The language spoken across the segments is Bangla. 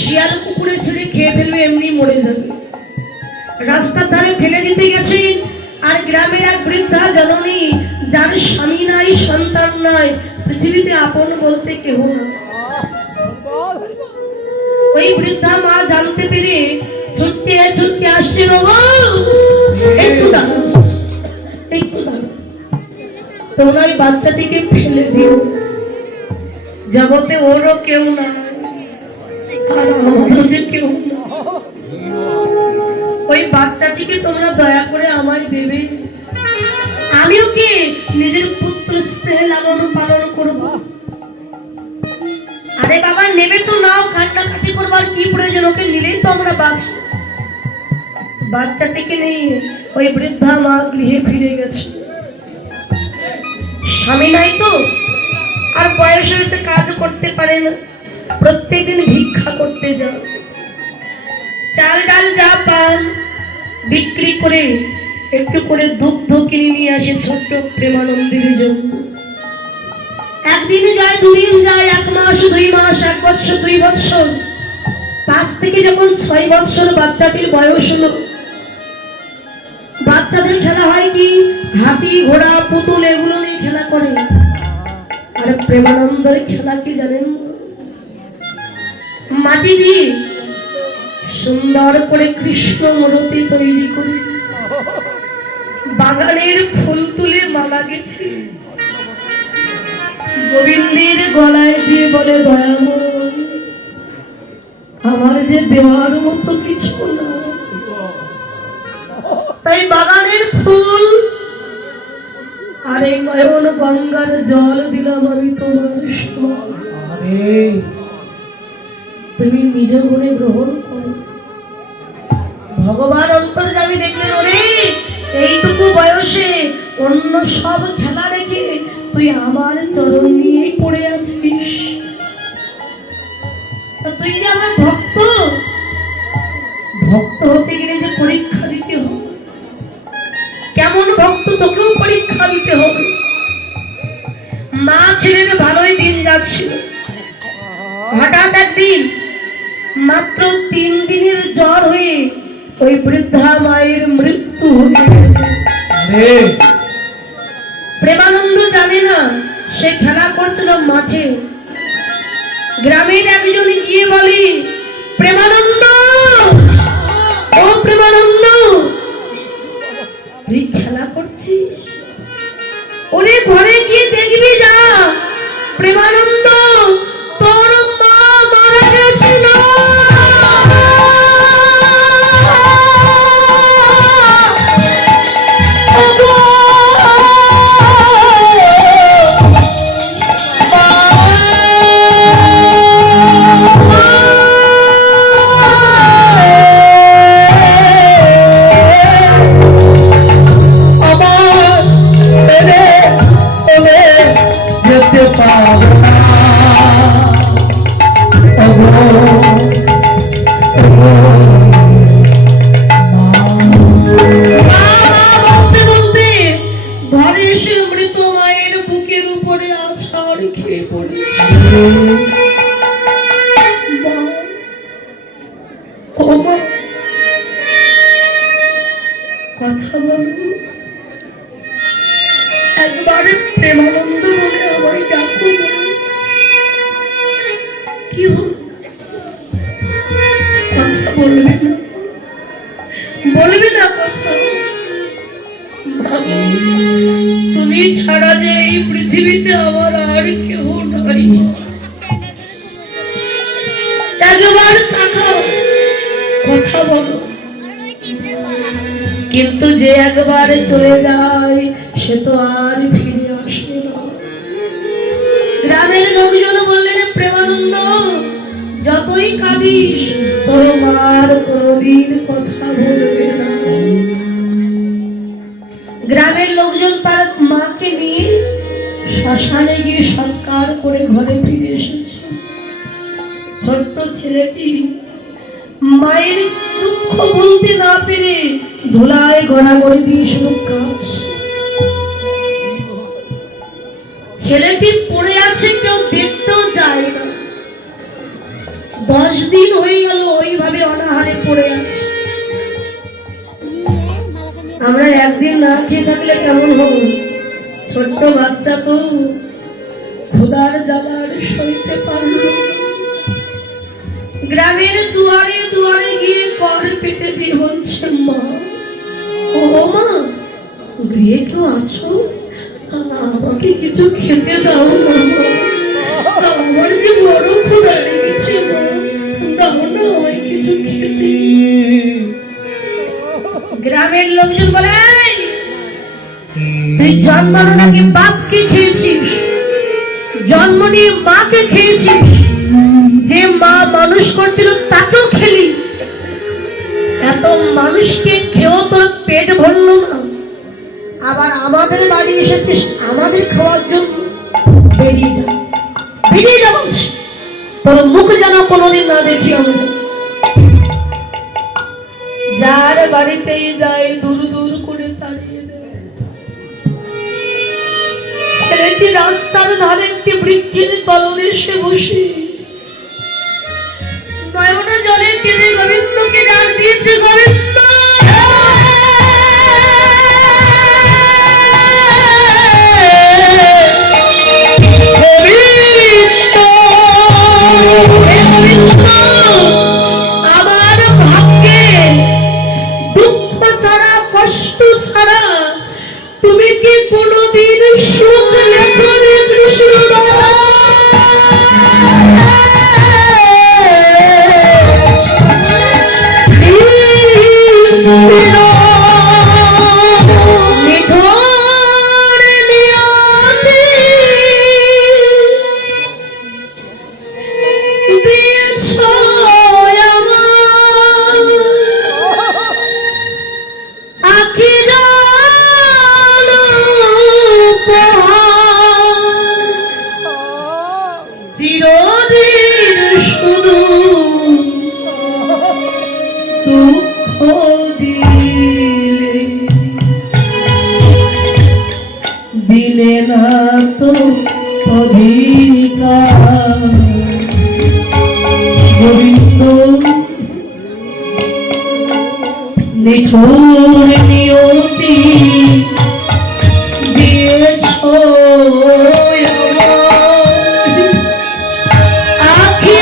শিয়াল কুকুরে ছেড়ে খেয়ে ফেলবে, এমনি মরে যাবে। রাস্তার ধারে ফেলে দিতে গেছে। আর গ্রামের এক বৃদ্ধা জননী, যার স্বামী নাই, সন্তান নাই, পৃথিবীতে আপন বলতে কেহ না। ওই বৃদ্ধা মা জানতে পেরে ছুটতে ছুটতে আসছে, একটু দাঁড়াও, একটু দাঁড়াও, তোমরা ওই বাচ্চাটিকে ফেলে দিও, জগতে ওরও কেউ না, আর আমারও যে কেউ না। ওই বাচ্চাটিকে তোমরা দয়া করে আমায় দেবে, আমি ওকে নিজের পুত্র স্নেহে লালন পালন করব। আরে বাবা, নেবে তো নাও, কান্নাকাটি করবার কি প্রয়োজন, ওকে নিলেই তো আমরা বাঁচব। বাচ্চাটিকে নিয়ে ওই বৃদ্ধা মা গৃহে ফিরে গেছে। স্বামী নাই তো, আর বয়স হয়েছে, কাজ করতে পারে না, প্রত্যেকদিন ভিক্ষা করতে যাও। চাল ডাল যা পান বিক্রি করে একটু করে দুগ্ধ কিনে নিয়ে আসে ছোট্ট প্রেমানন্দের জন্য। একদিন যায়, দুদিন যায়, 1 মাস, 2 মাস, 1 বছর, 2 বছর, 5 থেকে যখন 6 বছর বাচ্চাটির বয়স হলো, বাচ্চাদের খেলা হয় কি, হাতি, ঘোড়া, পুতুল, এগুলো নিয়ে খেলা করে। আর প্রেমানন্দের খেলা কি জানেন? মাটি দিয়ে সুন্দর করে কৃষ্ণ মূর্তি তৈরি করে বাগানের ফুল তুলে মালা গেঁথে গোবিন্দের গলায় দিয়ে বলে, দয়াময়, আমার যে দেওয়ার মতো কিছু না, তাই বাগানের ফুল আর এই নয়ন গঙ্গার জল দিলাম আমি তোমার সেবায়, তুমি নিজ গুণে গ্রহণ করো। ভগবান অন্তর্যামী দেখলেন, ওরে এইটুকু বয়সে অন্য সব খেলা রেখে তুই আমার চরণ নিয়েই পড়ে আসিস, তুই যে আমার ভক্ত, ভক্ত হতে গেলে যে পরীক্ষা দিতে হবে। কেমন ভক্ত, তোকেও পরীক্ষা দিতে হবে। মা ছেলের ভালোই দিন যাচ্ছিল, হঠাৎ একদিন মাত্র 3 দিনের জ্বর হয়ে ওই বৃদ্ধা মায়ের মৃত্যু হয়ে। প্রেমানন্দ জানে না, সে খেলা করছিল মাঠে। গ্রামের একজন গিয়ে বলে, প্রেমানন্দ, ও প্রেমানন্দ, তুই খেলা করছিস? ওরে ঘরে গিয়ে দেখবি, যা, প্রেমানন্দ তোর মা মারা গেছে না। কথা বলবো একবার, প্রেমানন্দ বলে আমার ডাকো। কি কথা বলবে না, বলবে না কথা? তুমি ছাড়া যে এই পৃথিবীতে আমার আর কেউ নাই। একবার তাকাও, কথা বলো। কিন্তু যে একবার চলে যায় সে তো আর ফিরে আসে না। গ্রামের লোকজন বললেন, প্রেমানন্দ, যতই কাঁদিস তোর মার কোনদিন কথা বলবে না। গ্রামের লোকজন তার মাকে নিয়ে শ্মশানে গিয়ে সৎকার করে ঘরে ফিরে এসেছে। ছোট্ট ছেলেটি মায়ের দুঃখ বলতে না পেরে ধুলায় গড়াগড়ি দিয়ে শুধু কাঁদছে। ছেলেটি পড়ে আছে, কেউ দেখতেও যায় না। 10 দিন হয়ে গেল ওইভাবে অনাহারে পড়ে আছে। আমরা একদিন না খেয়ে থাকলে কেমন হবো? ছোট্ট বাচ্চা তো ক্ষুধার জ্বালার সইতে পারল না। গ্রামের দুয়ারে দুয়ারে গিয়ে কর পেটে দিয়ে বলছে, মা ও মা, গৃহে কেউ আছো? আমাকে কিছু খেতে দাও না, আমার যে বড় ক্ষুধা লেগেছে, দাও না আমায় কিছু খেতে। গ্রামের লোকজন বলে, তুই জন্মানোর আগে বাপকে খেয়েছিস, জন্ম নিয়ে মাকে খেয়েছিস, যে মা মানুষ করছিল তাকেও খেলি, এত মানুষকে খেয়েও তোর পেট ভরলো না, আবার আমাদের বাড়ি এসেছিস আমাদের খাওয়ার জন্য? বেরিয়ে যা, বেরিয়ে যা বলছি, তোর মুখ যেন কোনোদিন না দেখি আমরা। যার বাড়িতেই যায় দূর দূর করে তাড়িয়ে দেয়। ছেলেটি রাস্তার ধারে একটি বৃক্ষের তলরে এসে বসে নয়না জলে কেঁদে গোবিন্দকে ডাক দিয়েছে, গোবিন্দ আমার ভাগ্যে দুঃখ ছাড়া কষ্ট ছাড়া তুমি কি কোনোদিন সুখ লেখনি কৃষ্ণ? দিলে না তো অধিকার, গোবিন্দ নিঠুর নিয়তি দিয়েছ আখি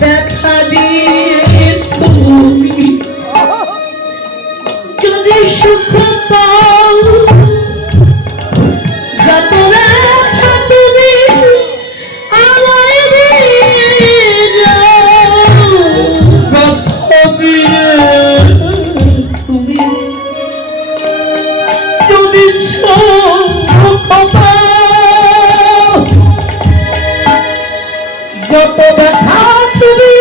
ব্যথা দিয়ে তুমি যদি সুখ পাও, যত ব্যথা তুমি আমায় দিয়ে যাও, ব্যথা দিয়ে তুমি যদি সুখ পাও, যত ব্যথা তুমি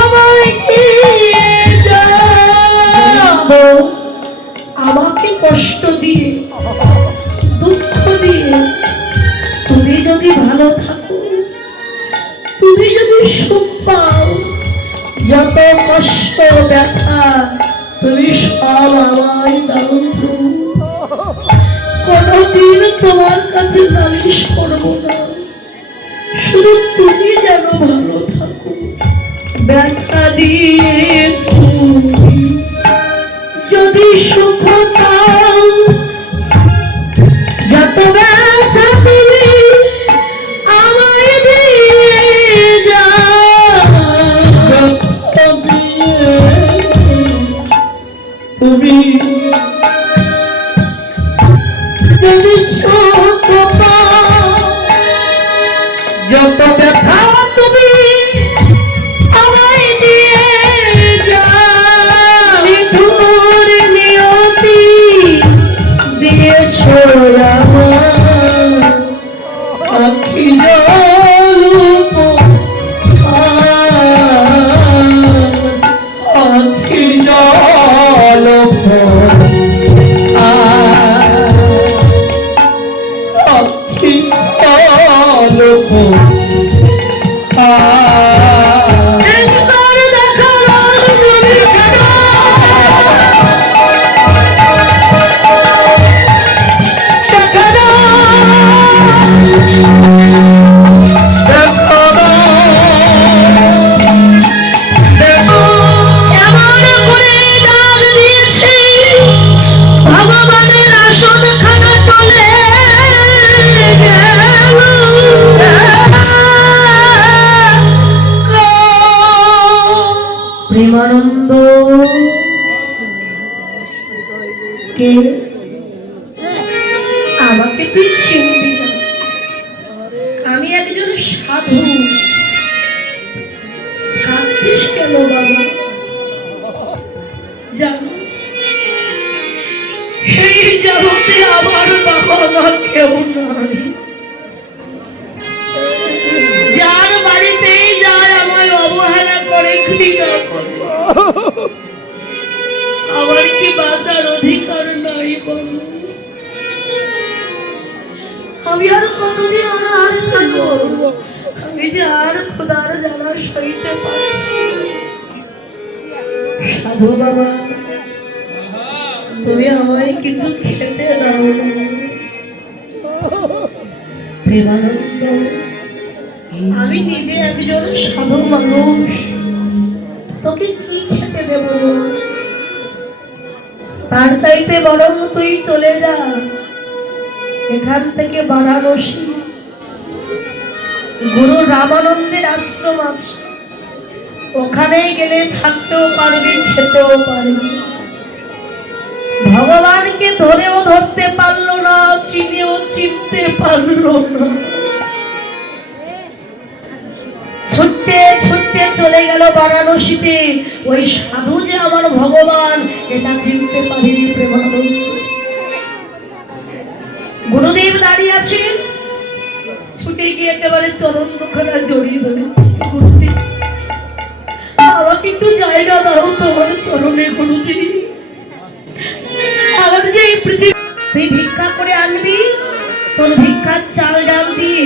আমায় দিয়ে যাও, আমাকে কষ্ট দিয়ে দুঃখ দিয়ে তুমি যদি ভালো থাকো, তুমি যদি সুখ পাও, যত কষ্ট ব্যথা তুমি সব আমায় দাও। কোনদিন তোমার কাছে নালিশ করবো না, শুধু তুমি যেন ভালো থাকো। ব্যথা দিয়ে তুমি যদি সুখ পাও, যত ব্যথা তুমি আমায় দিয়ে যাও, ব্যথা দিয়ে তুমি যদি সুখ পাও, যত ব্যথা তুমি আমায় দিয়ে যাও, নিঠুর নিয়তি দিয়েছ আমার আখি জল আখি জল আমাকে তুই চিনবি না, আমি একজন সাধু। কাঁদছিস কেন বাবা? জানো সেই জগতে আমার বাবা মা কেউ নাই, যার বাড়িতেই যায় আমায় অবহেলা করে, ঘৃণা করে। আমার কি বাঁচার অধিকার নাই বলো? আমি আর কতদিন অনাহারে থাকবো? আমি যে আর খোদার জ্বালা সইতে পারছি। সাধু বাবা, তুমি আমায় কিছু খেতে দাও। প্রেমানন্দ, আমি নিজে একজন সাধু মানুষ, তোকে কি খেতে দেব? তার চাইতে বরং তুই চলে যা এখান থেকে বারাণসী। গুরু রামানন্দের আশ্রম আছে, ওখানে গেলে থাকতেও পারবি, খেতেও পারবি। ভগবানকে ধরেও ধরতে পারলো না, চিনেও চিনতে পারলো না। ছুটতে ছুটতে চলে গেল বারাণসীতে। ওই সাধু যে আমার ভগবান এটা চিনতে পারিনি প্রেমানন্দ। গুরুদেব দাঁড়িয়ে আছেন, ছুটে গিয়ে একেবারে চরণ দুখানা জড়িয়ে ধরে, গুরুদেব আমাকে একটু জায়গা দাও তোমার চরণে। গুরুদেব, আমার যে এই পৃথিবী, তুই ভিক্ষা করে আনবি, তোর ভিক্ষার চাল ডাল দিয়ে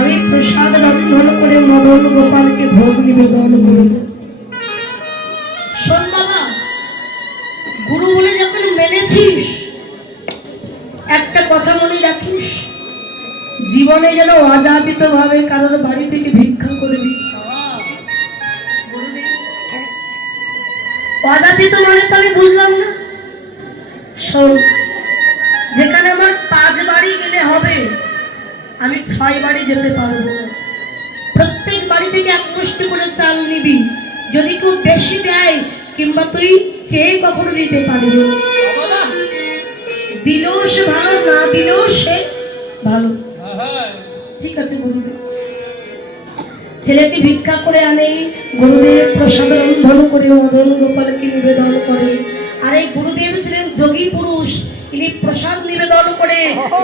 আমি প্রসাদ রন্ধন করে মদন গোপালকে ভোগ নিবেদন করব। শোন বাবা, গুরু বলে যখন মেনেছিস, একটা কথা মনে রাখিস, জীবনে যেন অযাচিত ভাবে কারোর বাড়ি থেকে ভিক্ষা করবি। অযাচিত মানে তো আমি বুঝলাম না। শোন, যেখানে আমার 5 বাড়ি গেলে হবে, আমি 6 বাড়ি যেতে পারবো না। প্রত্যেক বাড়ি থেকে 1 মুষ্টি করে চাল নিবি। যদি কেউ বেশি দেয় কিংবা তুই চেয়ে কখনো নিতে পারবি, দিলেও সে ভালো, না দিলেও সে ভালো। ঠিক আছে গুরুদেব। ছেলেটি ভিক্ষা করে আনে, গুরুদেব প্রসাদ রন্ধন করে মদন গোপালকে নিবেদন করে। আর এই গুরুদেব ছিলেন যোগী পুরুষ, তিনি প্রসাদ নিবেদন করে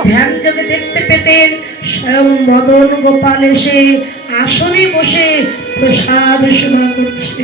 ধ্যান যোগে দেখতে পেতেন স্বয়ং মদন গোপাল এসে আসনে বসে প্রসাদ সেবা করছে।